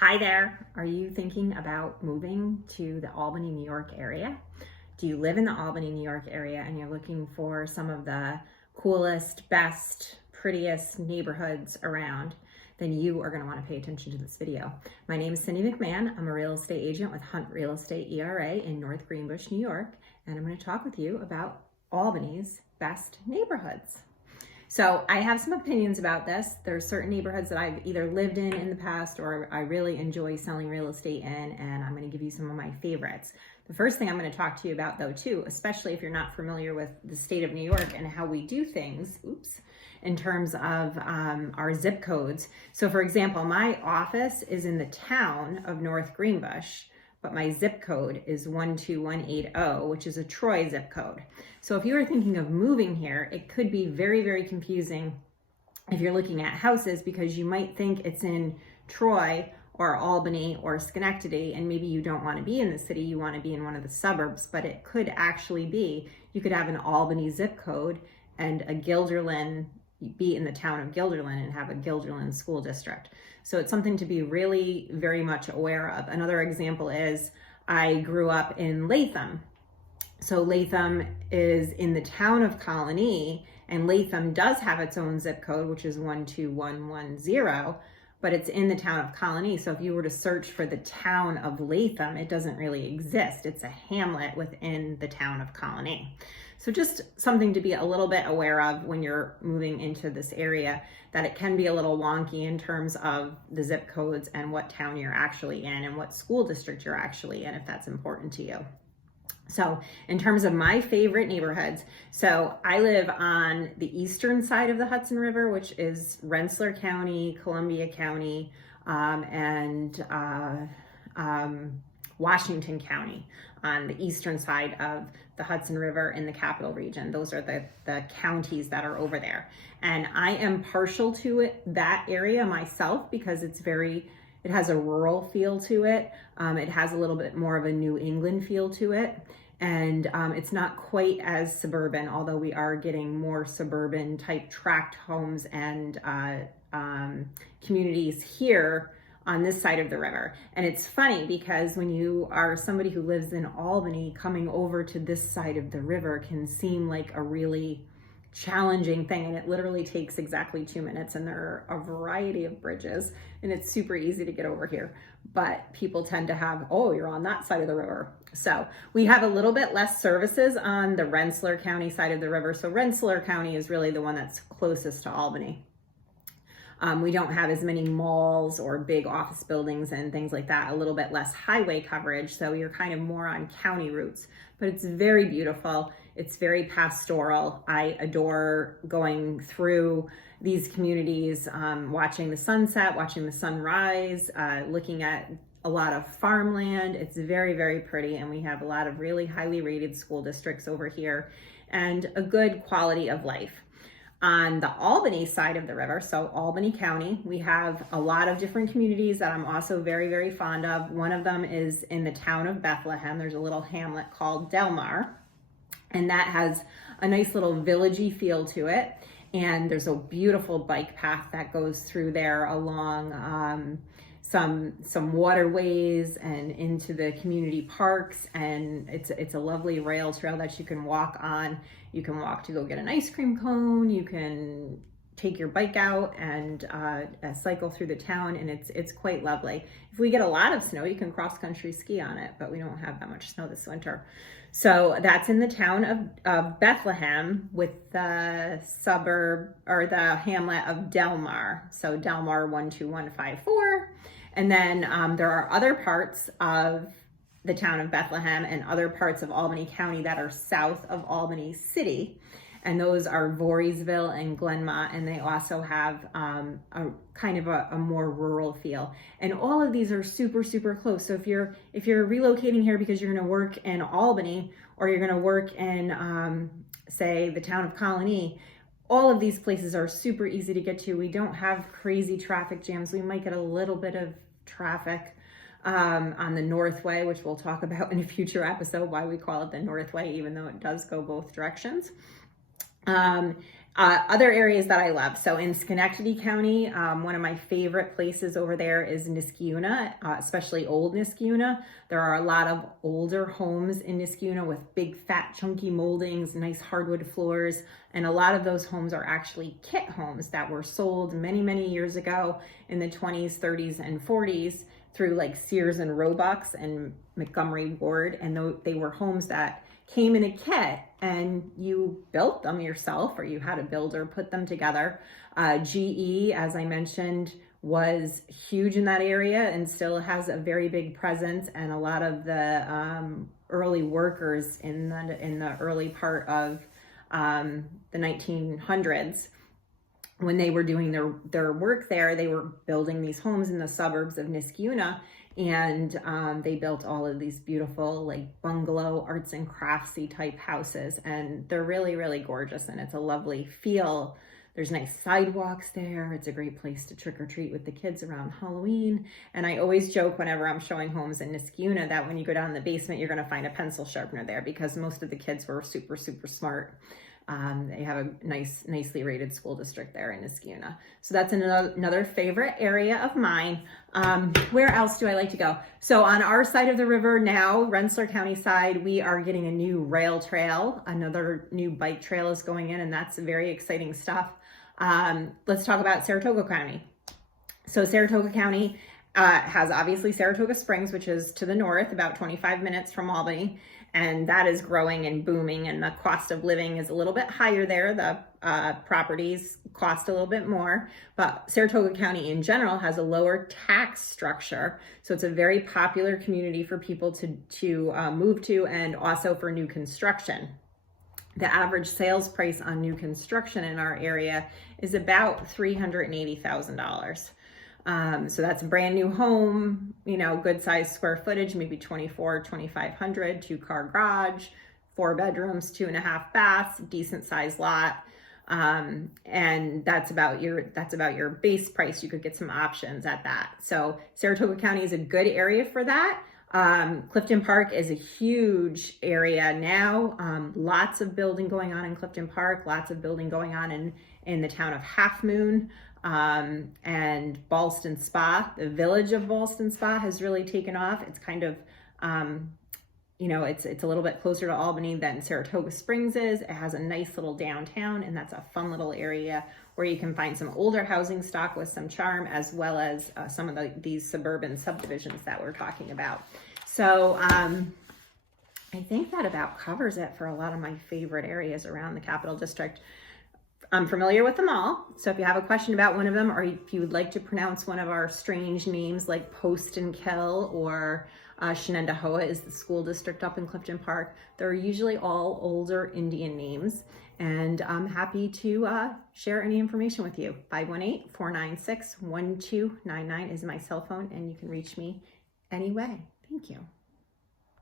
Hi there. Are you thinking about moving to the Albany, New York area? Do you live in the Albany, New York area and you're looking for some of the coolest, best, prettiest neighborhoods around? Then you are going to want to pay attention to this video. My name is Cindy McMahon. I'm a real estate agent with Hunt Real Estate ERA in North Greenbush, New York, and I'm going to talk with you about Albany's best neighborhoods. So I have some opinions about this. There are certain neighborhoods that I've either lived in the past or I really enjoy selling real estate in, and I'm going to give you some of my favorites. The first thing I'm going to talk to you about though too, especially if you're not familiar with the state of New York and how we do things, in terms of our zip codes. So for example, my office is in the town of North Greenbush, but my zip code is 12180, which is a Troy zip code. So if you are thinking of moving here, it could be very, very confusing if you're looking at houses because you might think it's in Troy or Albany or Schenectady, and maybe you don't want to be in the city, you want to be in one of the suburbs, but it could actually be, you could have an Albany zip code and a Guilderland, be in the town of Guilderland and have a Guilderland school district. So it's something to be really very much aware of. Another example is I grew up in Latham. So Latham is in the town of Colony, and Latham does have its own zip code, which is 12110, but it's in the town of Colony. So if you were to search for the town of Latham, it doesn't really exist. It's a hamlet within the town of Colony. So just something to be a little bit aware of when you're moving into this area, that it can be a little wonky in terms of the zip codes and what town you're actually in and what school district you're actually in, if that's important to you. So in terms of my favorite neighborhoods, so I live on the eastern side of the Hudson River, which is Rensselaer County, Columbia County, and Washington County on the eastern side of the Hudson River in the Capital Region. Those are the counties that are over there. And I am partial to that area myself because it has a rural feel to it. It has a little bit more of a New England feel to it. And it's not quite as suburban, although we are getting more suburban type tract homes and communities here on this side of the river. And it's funny because when you are somebody who lives in Albany, coming over to this side of the river can seem like a really challenging thing, and it literally takes exactly 2 minutes, and there are a variety of bridges, and it's super easy to get over here. But people tend to have, oh, you're on that side of the river. So we have a little bit less services on the Rensselaer County side of the river. So Rensselaer County is really the one that's closest to Albany. We don't have as many malls or big office buildings and things like that, a little bit less highway coverage. So you're kind of more on county routes, but it's very beautiful. It's very pastoral. I adore going through these communities, watching the sunset, watching the sunrise, looking at a lot of farmland. It's very, very pretty. And we have a lot of really highly rated school districts over here and a good quality of life. On the Albany side of the river, so Albany County, we have a lot of different communities that I'm also very, very fond of. One of them is in the town of Bethlehem. There's a little hamlet called Delmar, and that has a nice little villagey feel to it. And there's a beautiful bike path that goes through there along some waterways and into the community parks, and it's a lovely rail trail that you can walk on. You can walk to go get an ice cream cone. You can take your bike out and cycle through the town, and it's quite lovely. If we get a lot of snow, you can cross country ski on it, but we don't have that much snow this winter. So that's in the town of Bethlehem with the suburb or the hamlet of Delmar. So Delmar 12154. And then there are other parts of the town of Bethlehem and other parts of Albany County that are south of Albany City. And those are Voorheesville and Glenmont, and they also have a kind of a more rural feel. And all of these are super, super close. So if you're relocating here because you're gonna work in Albany or you're gonna work in, say, the town of Colony, all of these places are super easy to get to. We don't have crazy traffic jams. We might get a little bit of traffic on the Northway, which we'll talk about in a future episode, why we call it the Northway, even though it does go both directions. Other areas that I love. So in Schenectady County, one of my favorite places over there is Niskayuna, especially old Niskayuna. There are a lot of older homes in Niskayuna with big, fat, chunky moldings, nice hardwood floors. And a lot of those homes are actually kit homes that were sold many, many years ago in the 20s, 30s, and 40s through like Sears and Roebuck and Montgomery Ward. And they were homes that came in a kit and you built them yourself, or you had a builder put them together. GE, as I mentioned, was huge in that area and still has a very big presence. And a lot of the early workers in the early part of the 1900s, when they were doing their work there, they were building these homes in the suburbs of Niskayuna. And they built all of these beautiful like bungalow arts and craftsy type houses, and they're really, really gorgeous, and it's a lovely feel. There's nice sidewalks there. It's a great place to trick or treat with the kids around Halloween. And I always joke whenever I'm showing homes in Niskayuna that when you go down in the basement, you're going to find a pencil sharpener there, because most of the kids were super, super smart. They have a nicely rated school district there in Niskayuna. So that's another favorite area of mine. Where else do I like to go? So on our side of the river now, Rensselaer County side, we are getting a new rail trail. Another new bike trail is going in, and that's very exciting stuff. Let's talk about Saratoga County. So Saratoga County has obviously Saratoga Springs, which is to the north, about 25 minutes from Albany. And that is growing and booming, and the cost of living is a little bit higher there. The properties cost a little bit more, but Saratoga County in general has a lower tax structure. So it's a very popular community for people to move to, and also for new construction. The average sales price on new construction in our area is about $380,000. So that's a brand new home, good size square footage, maybe 2,500, 2-car garage, 4 bedrooms, 2.5 baths, decent sized lot. And that's about your base price. You could get some options at that. So Saratoga County is a good area for that. Clifton Park is a huge area now. Lots of building going on in Clifton Park, lots of building going on in the town of Half Moon. And Ballston Spa, the village of Ballston Spa has really taken off. It's kind of, it's a little bit closer to Albany than Saratoga Springs is. It has a nice little downtown, and that's a fun little area where you can find some older housing stock with some charm, as well as some of these suburban subdivisions that we're talking about. So I think that about covers it for a lot of my favorite areas around the Capital District. I'm familiar with them all, so if you have a question about one of them, or if you would like to pronounce one of our strange names like Post and Kill, or Shenendehowa is the school district up in Clifton Park, they're usually all older Indian names, and I'm happy to share any information with you. 518-496-1299 is my cell phone, and you can reach me anyway. Thank you.